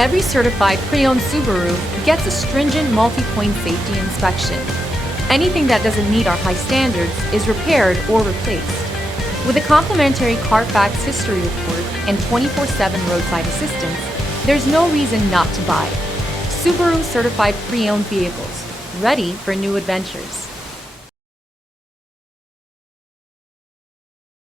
Every certified pre-owned Subaru gets a stringent multi-point safety inspection. Anything that doesn't meet our high standards is repaired or replaced. With a complimentary Carfax history report and 24/7 roadside assistance, there's no reason not to buy. Subaru certified pre-owned vehicles, ready for new adventures.